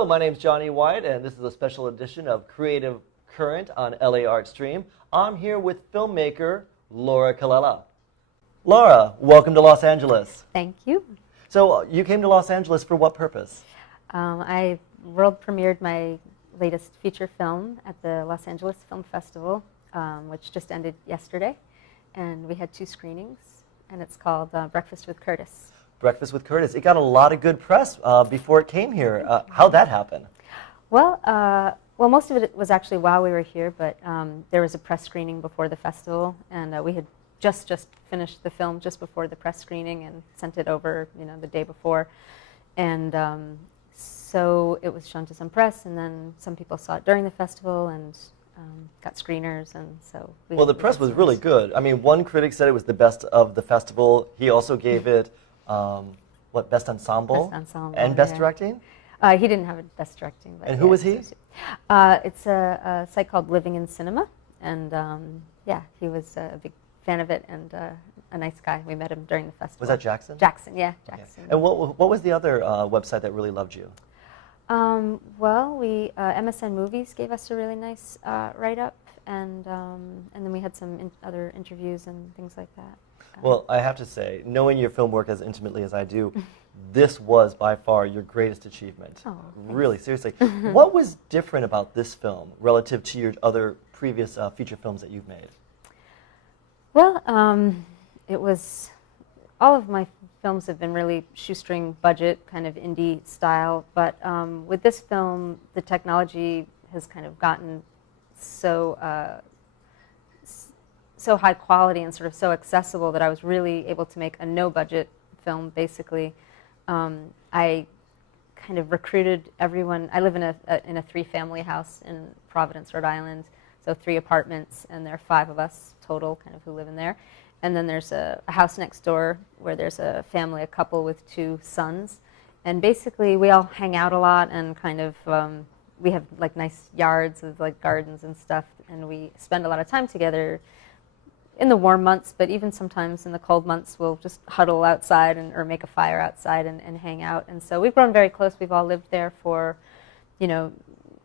Hello, my name's Johnny White, and this is a special edition of Creative Current on LA Art Stream. I'm here with filmmaker Laura Colella. Laura, welcome to Los Angeles. Thank you. So you came to Los Angeles for what purpose? I world premiered my latest feature film at the Los Angeles Film Festival, which just ended yesterday, and we had 2 screenings, and it's called Breakfast with Curtis. Breakfast with Curtis. It got a lot of good press before it came here. How'd that happen? Well, most of it was actually while we were here, but there was a press screening before the festival, and we had just finished the film just before the press screening and sent it over, the day before, and so it was shown to some press, and then some people saw it during the festival and got screeners, and so. Well, the press was really good. I mean, one critic said it was the best of the festival. He also gave it. Best ensemble? Best ensemble, and best directing? He didn't have a best directing. But and who was he? It's a site called Living in Cinema, and he was a big fan of it and a nice guy. We met him during the festival. Was that Jackson? Jackson, yeah, Jackson. Okay. And what was the other website that really loved you? MSN Movies gave us a really nice write-up, and then we had some other interviews and things like that. Well, I have to say, knowing your film work as intimately as I do, this was by far your greatest achievement. Oh, really, seriously. What was different about this film relative to your other previous feature films that you've made? Well, it was, all of my films have been really shoestring budget, kind of indie style, but with this film, the technology has kind of gotten so high quality and sort of so accessible that I was really able to make a no-budget film, basically. I kind of recruited everyone. I live in a 3-family house in Providence, Rhode Island, so 3 apartments, and there are 5 of us total kind of who live in there. And then there's a house next door where there's a family, a couple with 2 sons. And basically we all hang out a lot and kind of, we have like nice yards with like gardens and stuff, and we spend a lot of time together in the warm months, but even sometimes in the cold months, we'll just huddle outside or make a fire outside and hang out. And so we've grown very close. We've all lived there for,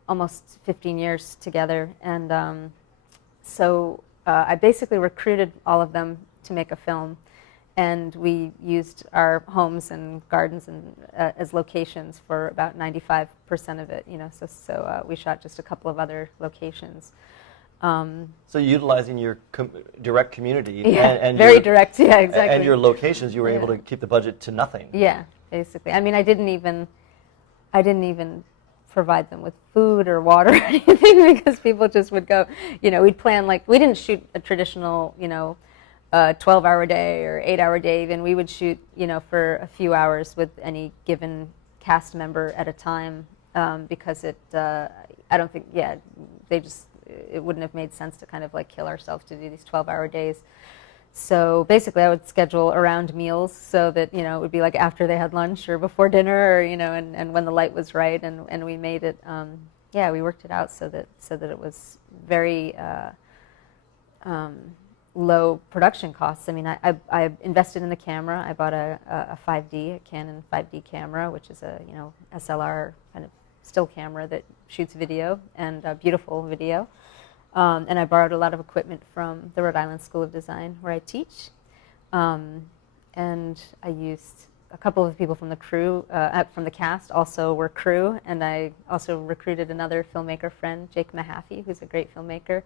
almost 15 years together. And so I basically recruited all of them to make a film. And we used our homes and gardens as locations for about 95% of it. So we shot just a couple of other locations. So utilizing your direct community and very direct, yeah, exactly. And your locations, you were able to keep the budget to nothing. Yeah, basically. I mean, I didn't even provide them with food or water or anything, because people just would go. We'd plan we didn't shoot a traditional 12-hour day or 8-hour day. Even we would shoot for a few hours with any given cast member at a time, because it I don't think it wouldn't have made sense to kind of kill ourselves to do these 12-hour days. So basically I would schedule around meals so that, it would be like after they had lunch or before dinner, or, and when the light was right, and we made it, we worked it out so that it was very low production costs. I mean, I invested in the camera. I bought a 5D, a Canon 5D camera, which is a, SLR kind of still camera that shoots video, and beautiful video. And I borrowed a lot of equipment from the Rhode Island School of Design where I teach. And I used a couple of people from the crew, from the cast also were crew, and I also recruited another filmmaker friend, Jake Mahaffey, who's a great filmmaker,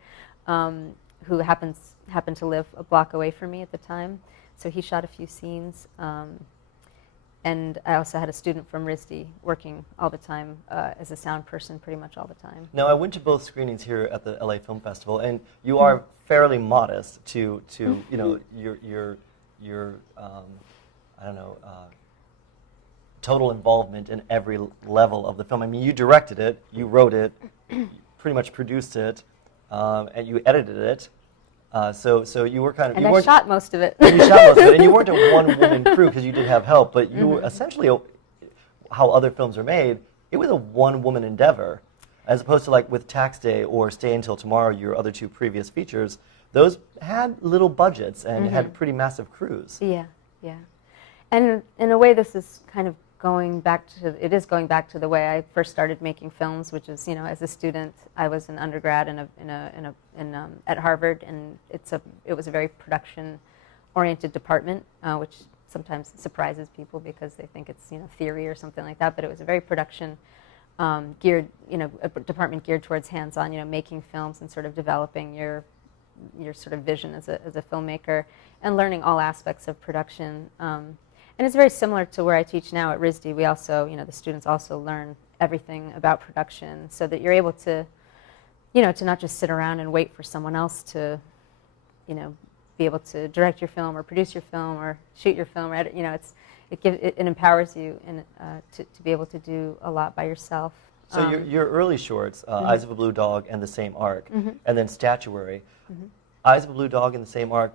who happened to live a block away from me at the time. So he shot a few scenes. And I also had a student from RISD working all the time as a sound person, pretty much all the time. Now, I went to both screenings here at the LA Film Festival, and you are fairly modest to your total involvement in every level of the film. I mean, you directed it, you wrote it, pretty much produced it, and you edited it. So you were kind of... And I shot most of it. You shot most of it, and you weren't a one-woman crew because you did have help, but you were essentially, how other films are made, it was a one-woman endeavor, as opposed to with Tax Day or Stay Until Tomorrow, your other 2 previous features. Those had little budgets and had pretty massive crews. Yeah, yeah. And in a way, this is kind of it is going back to the way I first started making films, which is, as a student, I was an undergrad at Harvard, and it was a very production-oriented department, which sometimes surprises people because they think it's, theory or something like that. But it was a very production geared, a department geared towards hands-on, making films and sort of developing your sort of vision as a filmmaker and learning all aspects of production. And it's very similar to where I teach now at RISD. We also, the students also learn everything about production so that you're able to, to not just sit around and wait for someone else to, be able to direct your film or produce your film or shoot your film or edit. It empowers you to be able to do a lot by yourself. So your early shorts, Eyes of a Blue Dog and The Same Arc, and then Statuary. Eyes of a Blue Dog and The Same Arc,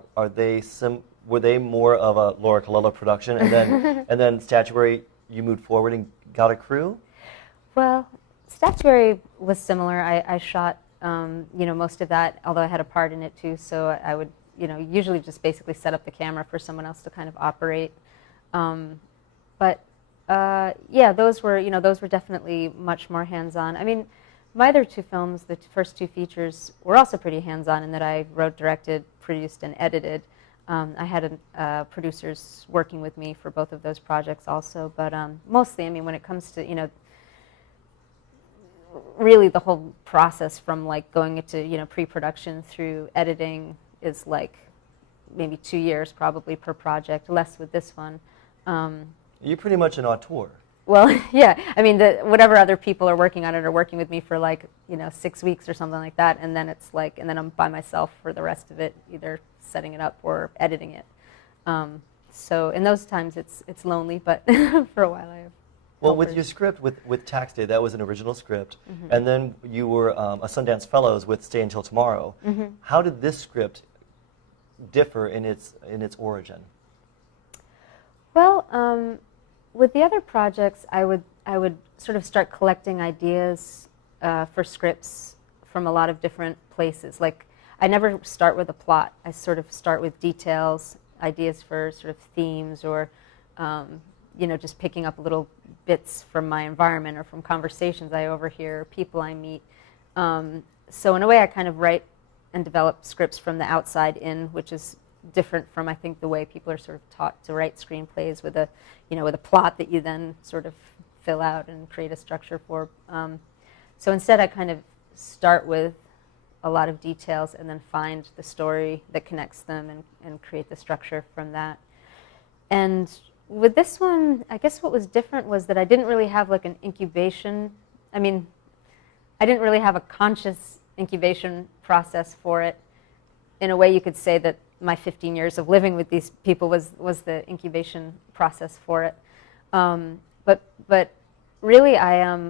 were they more of a Laura Colella production, and then and then Statuary, you moved forward and got a crew? Well, Statuary was similar. I shot most of that, although I had a part in it too. So I would usually just basically set up the camera for someone else to kind of operate. But those were definitely much more hands-on. I mean, my other two films, the first two features, were also pretty hands-on in that I wrote, directed, produced, and edited. I had producers working with me for both of those projects also, but mostly, I mean, when it comes to, really the whole process from like going into, pre-production through editing is like maybe 2 years probably per project, less with this one. You're pretty much an auteur. Well, yeah, I mean, whatever other people are working on it are working with me for like, 6 weeks or something like that, and then it's like, and then I'm by myself for the rest of it, either setting it up or editing it. So in those times, it's lonely, but for a while I have. Well, with your script, with Tax Day, that was an original script, and then you were a Sundance Fellows with Stay Until Tomorrow. How did this script differ in its origin? Well, with the other projects, I would sort of start collecting ideas for scripts from a lot of different places. Like, I never start with a plot. I sort of start with details, ideas for sort of themes, or just picking up little bits from my environment or from conversations I overhear, people I meet. So in a way, I kind of write and develop scripts from the outside in, which is different from, I think, the way people are sort of taught to write screenplays with a plot that you then sort of fill out and create a structure for. So instead, I kind of start with a lot of details and then find the story that connects them and create the structure from that. And with this one, I guess what was different was that I didn't really have like an incubation. I mean, I didn't really have a conscious incubation process for it. In a way, you could say that my 15 years of living with these people was the incubation process for it. But really, I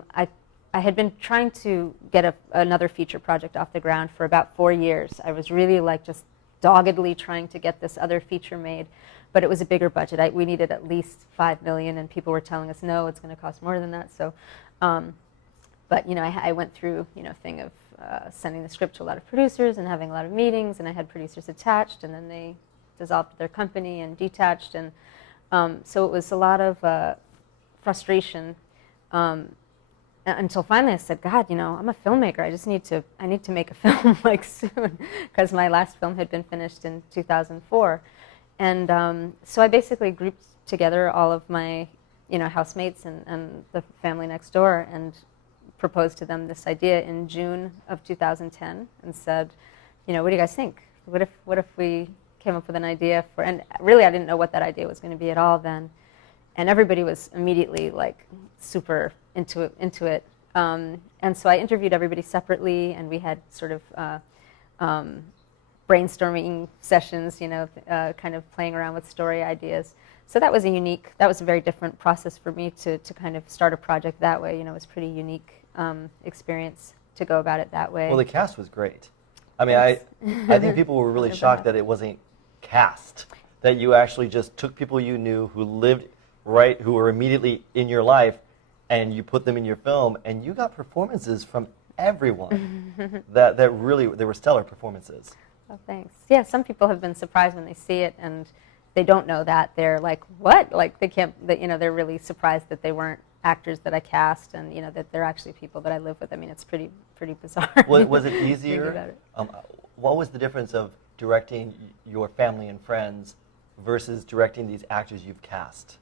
had been trying to get another feature project off the ground for about 4 years. I was really like just doggedly trying to get this other feature made, but it was a bigger budget. We needed at least $5 million, and people were telling us, no, it's going to cost more than that. So, but I went through thing of sending the script to a lot of producers and having a lot of meetings, and I had producers attached, and then they dissolved their company and detached, and so it was a lot of frustration. Until finally I said, God, I'm a filmmaker. I need to make a film like soon, because my last film had been finished in 2004. And so I basically grouped together all of my, housemates and the family next door and proposed to them this idea in June of 2010 and said, what do you guys think? What if we came up with an idea for, and really I didn't know what that idea was going to be at all then. And everybody was immediately like super into it. And so I interviewed everybody separately, and we had sort of brainstorming sessions, kind of playing around with story ideas. So that was a very different process for me to kind of start a project that way. It was a pretty unique experience to go about it that way. Well, the cast was great. I mean, I think people were really shocked that it wasn't cast, that you actually just took people you knew who lived right, who were immediately in your life, and you put them in your film, and you got performances from everyone that really, they were stellar performances. Oh, thanks. Yeah, some people have been surprised when they see it, and they don't know that. They're like, what? Like they can't, you know, they're really surprised that they weren't actors that I cast, and you know that they're actually people that I live with. I mean, it's pretty bizarre. Was it Thinking easier? about it. What was the difference of directing your family and friends versus directing these actors you've cast?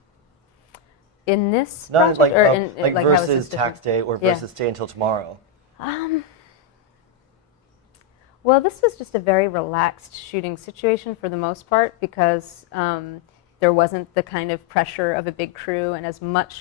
In this Not project, like, or in, like like how is versus this different? Tax Day or Yeah. versus Stay Until Tomorrow. Well, this was just a very relaxed shooting situation for the most part, because there wasn't the kind of pressure of a big crew and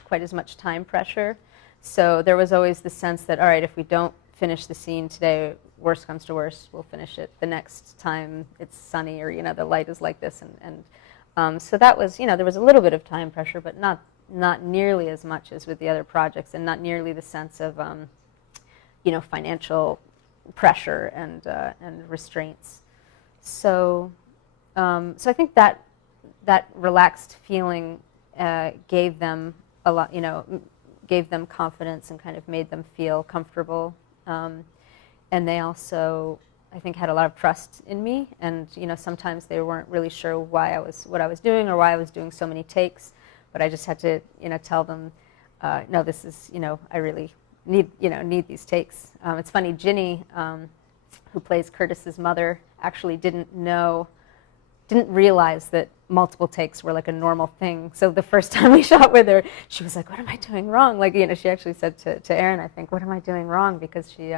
quite as much time pressure. So there was always the sense that, all right, if we don't finish the scene today, worst comes to worst, we'll finish it the next time it's sunny, or you know the light is like this, and so that was, you know, there was a little bit of time pressure, but not nearly as much as with the other projects, and not nearly the sense of you know, financial pressure and restraints. So so I think that relaxed feeling gave them a lot, you know, gave them confidence and kind of made them feel comfortable. And they also, I think, had a lot of trust in me. And you know, sometimes they weren't really sure what I was doing or why I was doing so many takes. But I just had to, you know, tell them, no, this is, you know, I really need these takes. It's funny, Ginny, who plays Curtis's mother, actually didn't realize that multiple takes were like a normal thing. So the first time we shot with her, she was like, what am I doing wrong? Like, you know, she actually said to Aaron, I think, what am I doing wrong? Because she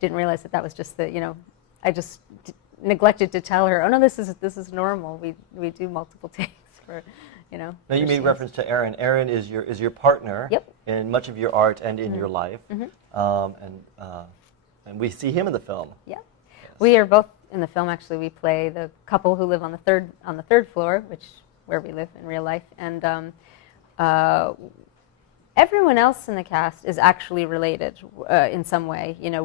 didn't realize that was just the, you know, I just neglected to tell her, oh no, this is normal. We do multiple takes for, you know. Now you made scenes. reference to Aaron. Aaron is your partner. Yep. In much of your art and in Mm-hmm. your life. Mm-hmm. And we see him in the film. Yeah. Yes. We are both in the film. Actually, we play the couple who live on the third floor, where we live in real life, and everyone else in the cast is actually related in some way. You know,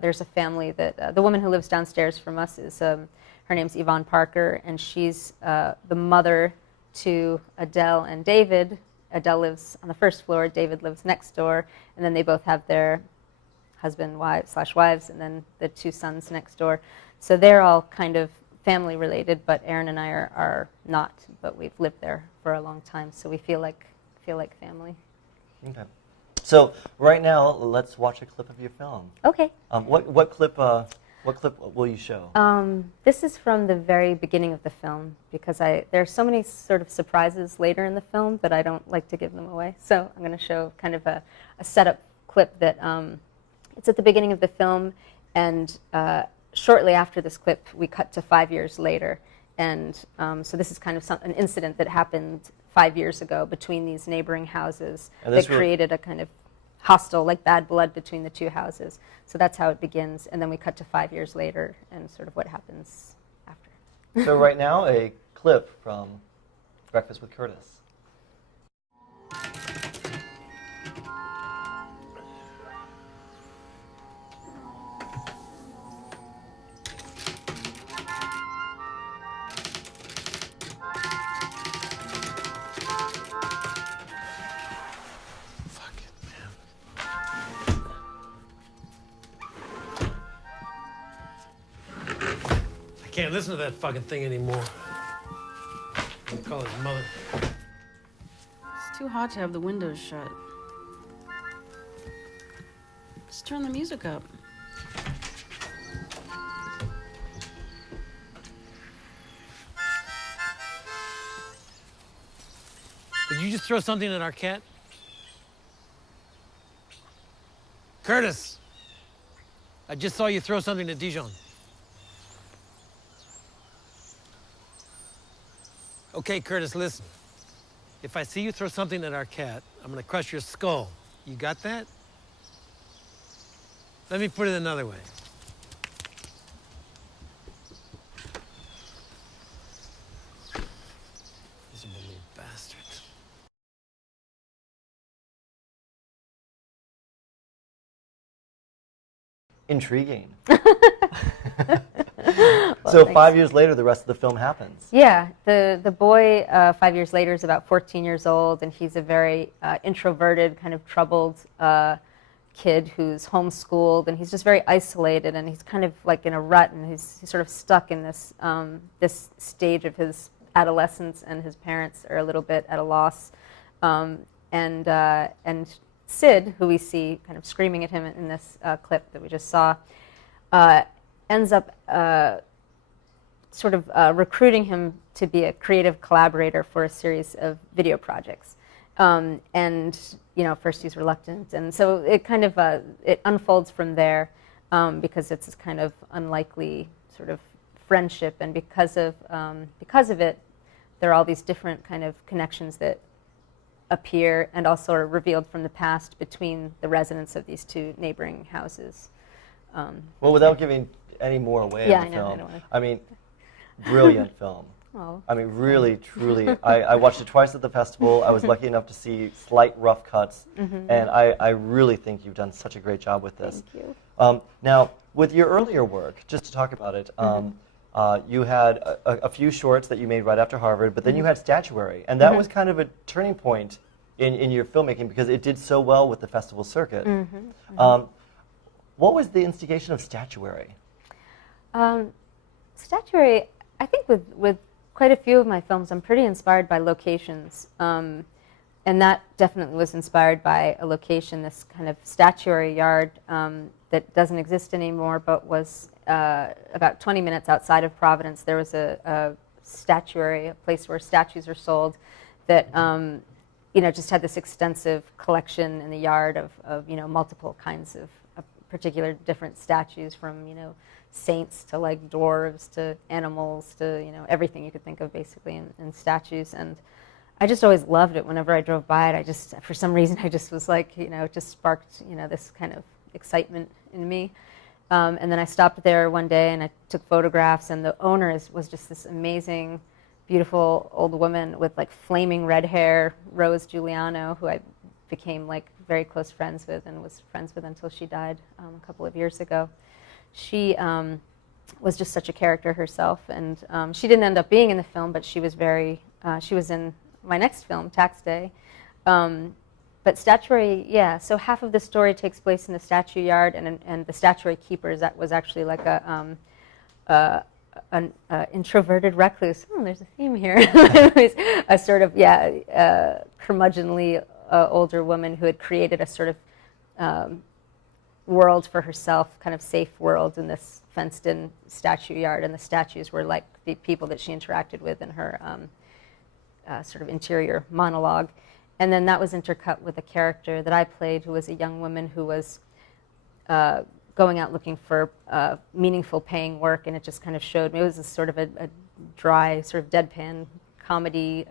there's a family that the woman who lives downstairs from us is her name's Yvonne Parker, and she's the mother to Adele and David. Adele lives on the first floor. David lives next door, and then they both have their wives, and then the two sons next door. So they're all kind of family related, but Aaron and I are not, but we've lived there for a long time, so we feel like family. Okay. So right now, let's watch a clip of your film. Okay. What clip will you show? This is from the very beginning of the film, because there are so many sort of surprises later in the film that I don't like to give them away. So I'm going to show kind of a setup clip that it's at the beginning of the film, and shortly after this clip, we cut to 5 years later. And so this is kind of an incident that happened 5 years ago between these neighboring houses that created a kind of hostile, like bad blood between the two houses. So that's how it begins, and then we cut to 5 years later and sort of what happens after. So right now, a clip from Breakfast with Curtis. I can't listen to that fucking thing anymore. I'll call his mother. It's too hot to have the windows shut. Just turn the music up. Did you just throw something at our cat? Curtis! I just saw you throw something at Dijon. Okay, Curtis, listen. If I see you throw something at our cat, I'm gonna crush your skull. You got that? Let me put it another way. Miserable little bastard. Intriguing. Well, So thanks. 5 years later, the rest of the film happens. Yeah, the boy 5 years later is about 14 years old, and he's a very introverted, kind of troubled kid who's homeschooled, and he's just very isolated, and he's kind of like in a rut, and he's sort of stuck in this this stage of his adolescence, and his parents are a little bit at a loss. And Sid, who we see kind of screaming at him in this clip that we just saw, ends up sort of recruiting him to be a creative collaborator for a series of video projects. And first he's reluctant, and so it kind of it unfolds from there, because it's this kind of unlikely sort of friendship, and because of it, there are all these different kind of connections that appear and also are revealed from the past between the residents of these two neighboring houses. Well, without giving any more away Yeah, in the I know, film, I don't wanna- I mean, brilliant film. Oh. I mean, really, truly. I watched it twice at the festival. I was lucky enough to see slight rough cuts, and I really think you've done such a great job with this. Thank you. Now, with your earlier work, just to talk about it, you had a few shorts that you made right after Harvard, but then you had Statuary, and that was kind of a turning point in your filmmaking because it did so well with the festival circuit. What was the instigation of Statuary? Statuary, I think with quite a few of my films, I'm pretty inspired by locations. And that definitely was inspired by a location, this kind of statuary yard that doesn't exist anymore, but was about 20 minutes outside of Providence. There was a statuary, a place where statues are sold, that just had this extensive collection in the yard of multiple kinds of particular different statues, from saints to like dwarves to animals to everything you could think of basically in statues. And I just always loved it. Whenever I drove by it, for some reason I just was like, it just sparked this kind of excitement in me. And then I stopped there one day and I took photographs, and the owner was just this amazing, beautiful old woman with like flaming red hair, Rose Giuliano, who I became like very close friends with and was friends with until she died a couple of years ago. She was just such a character herself, and she didn't end up being in the film, but she was in my next film, Tax Day. But Statuary, yeah, so half of the story takes place in the statue yard, and the statuary keeper was actually like an introverted recluse. There's a theme here. A sort of, curmudgeonly older woman who had created a sort of world for herself, kind of safe world in this fenced-in statue yard, and the statues were like the people that she interacted with in her sort of interior monologue. And then that was intercut with a character that I played, who was a young woman who was going out looking for meaningful paying work, and it just kind of showed me. It was a sort of a dry, sort of deadpan comedy,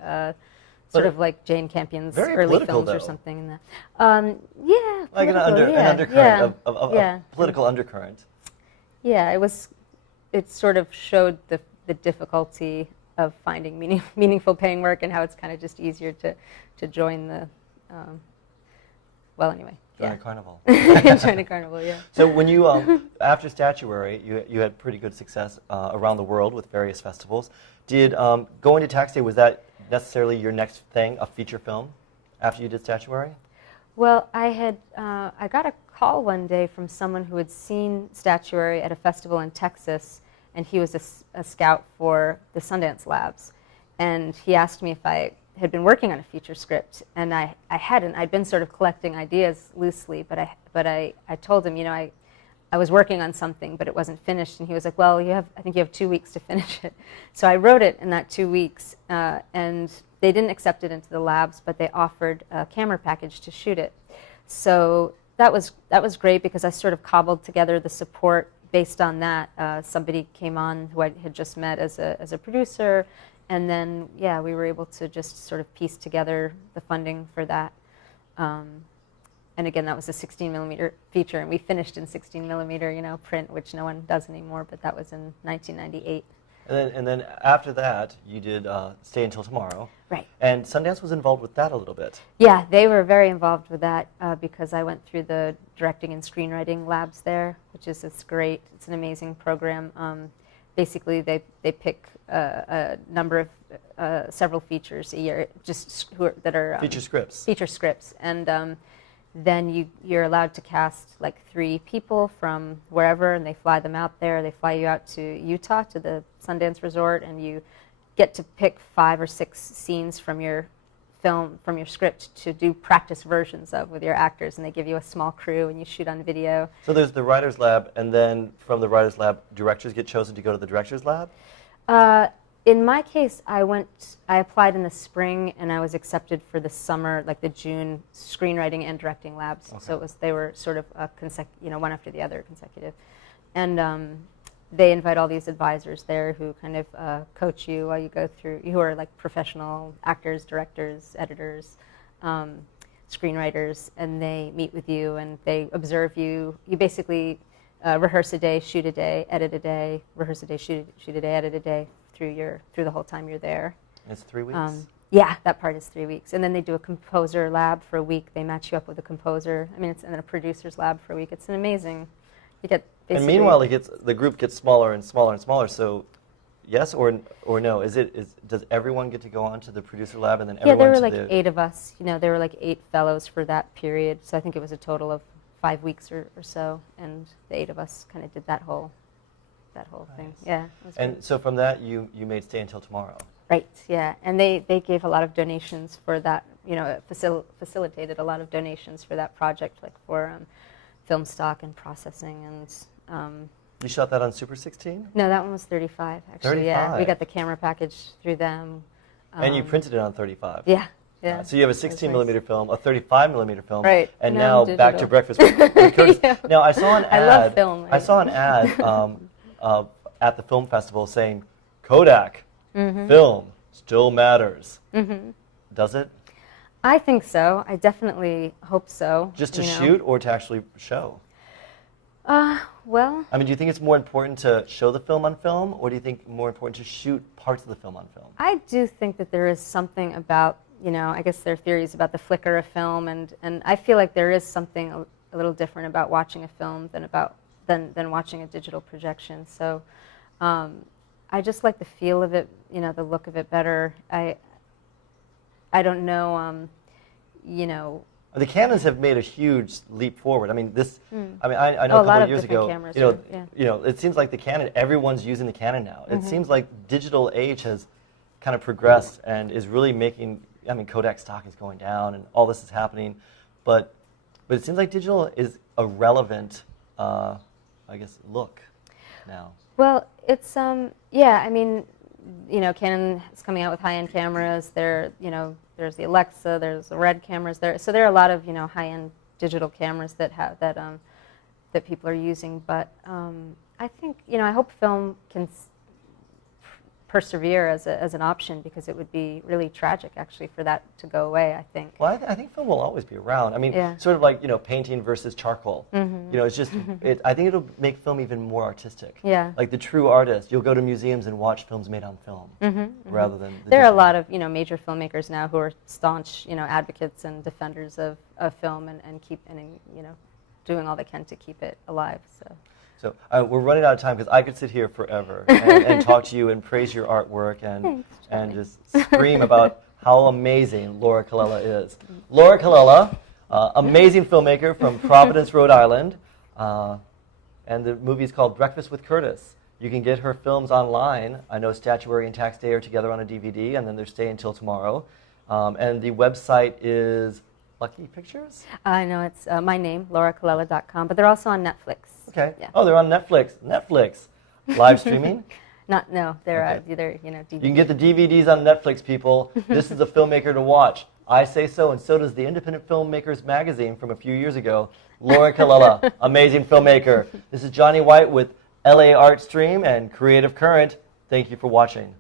sort of like Jane Campion's early films or something. In that, yeah, like an undercurrent of a political undercurrent. Yeah, it sort of showed the difficulty of finding meaningful paying work, and how it's kind of just easier to join the, well, anyway. Join a carnival. Join a carnival, yeah. So when you, after Statuary, you had pretty good success around the world with various festivals. Did going to Tax Day, was that necessarily your next thing, a feature film, after you did Statuary? Well, I got a call one day from someone who had seen Statuary at a festival in Texas, and he was a scout for the Sundance Labs. And he asked me if I had been working on a feature script, and I hadn't. I'd been sort of collecting ideas loosely, but I told him, I was working on something, but it wasn't finished. And he was like, well, I think you have 2 weeks to finish it. So I wrote it in that 2 weeks, and they didn't accept it into the labs, but they offered a camera package to shoot it. So that was great, because I sort of cobbled together the support based on that. Somebody came on who I had just met as a producer, and then, yeah, we were able to just sort of piece together the funding for that. And again, that was a 16mm feature, and we finished in 16mm, print, which no one does anymore, but that was in 1998. And then after that, you did Stay Until Tomorrow. Right. And Sundance was involved with that a little bit. Yeah, they were very involved with that because I went through the directing and screenwriting labs there, which is great. It's an amazing program. Basically, they pick a number of several features a year, that are Feature scripts. Feature scripts, and then you're allowed to cast like 3 people from wherever, and they fly them out there. They fly you out to Utah to the Sundance Resort, and you get to pick 5 or 6 scenes from your film, from your script, to do practice versions of with your actors, and they give you a small crew and you shoot on video. So there's the writer's lab, and then from the writer's lab, directors get chosen to go to the director's lab? In my case, I applied in the spring, and I was accepted for the summer, like the June screenwriting and directing labs. Okay. So they were sort of one after the other, consecutive. And they invite all these advisors there who kind of coach you while you go through, who are like professional actors, directors, editors, screenwriters, and they meet with you and they observe you. You basically rehearse a day, shoot a day, edit a day, rehearse a day, shoot a day, edit a day through the whole time you're there. It's 3 weeks? Yeah, that part is 3 weeks. And then they do a composer lab for a week. They match you up with a composer. I mean, and then a producer's lab for a week. It's an amazing, you get basically. And meanwhile, the group gets smaller and smaller and smaller. So, yes or no? Does everyone get to go on to the producer lab and then everyone? Yeah, there were to like the 8 of us. There were like 8 fellows for that period. So I think it was a total of 5 weeks or so, and the 8 of us kind of did that whole thing. Nice. Yeah. It was And great. so from that, you made Stay Until Tomorrow. Right. Yeah, and they gave a lot of donations for that. It facilitated a lot of donations for that project, like for film stock and processing and. You shot that on Super 16? No, that one was 35, actually. Yeah, 35. we got the camera package through them. And you printed it on 35. Yeah, yeah. So you have a That was 16 nice. millimeter film, a 35 millimeter film, Right. and Now now back to digital. Breakfast with Curtis. Yeah. Now I saw an ad. I love film, I right? saw an ad at the film festival saying, "Kodak, Mm-hmm. film still matters." Does it? I think so. I definitely hope so. Just to shoot or to actually show? Well, I mean, do you think it's more important to show the film on film, or do you think more important to shoot parts of the film on film? I do think that there is something about, I guess there are theories about the flicker of film, and I feel like there is something a little different about watching a film than watching a digital projection. So I just like the feel of it, the look of it better. I don't know, The Canons have made a huge leap forward. I mean, I know Oh, a a lot couple of of years ago, different cameras it seems like the Canon, everyone's using the Canon now. Mm-hmm. It seems like digital age has kind of progressed and is really making. I mean, Kodak stock is going down, and all this is happening, but it seems like digital is a relevant, look now. Well, it's I mean, Canon is coming out with high-end cameras. There's the Alexa, there's the Red cameras there. So there are a lot of high-end digital cameras that that people are using. But I think I hope film can persevere as an option, because it would be really tragic actually for that to go away. I think. Well, I think film will always be around. I mean, Yeah. sort of like painting versus charcoal. It's just. I think it'll make film even more artistic. Yeah. Like the true artist, you'll go to museums and watch films made on film rather than. There are a lot of major filmmakers now who are staunch advocates and defenders of film and doing all they can to keep it alive. So we're running out of time, because I could sit here forever and talk to you and praise your artwork and just scream about how amazing Laura Colella is. Laura Colella, amazing filmmaker from Providence, Rhode Island, and the movie is called Breakfast with Curtis. You can get her films online. I know Statuary and Tax Day are together on a DVD, and then they're Stay Until Tomorrow. And the website is Lucky Pictures? I know it's my name, lauracolella.com, but they're also on Netflix. Okay. Yeah. Oh, they're on Netflix. Netflix. Live streaming? They're Okay. either DVD. You can get the DVDs on Netflix, people. This is a filmmaker to watch. I say so, and so does the Independent Filmmakers magazine from a few years ago. Laura Colella, amazing filmmaker. This is Johnny White with LA Art Stream and Creative Current. Thank you for watching.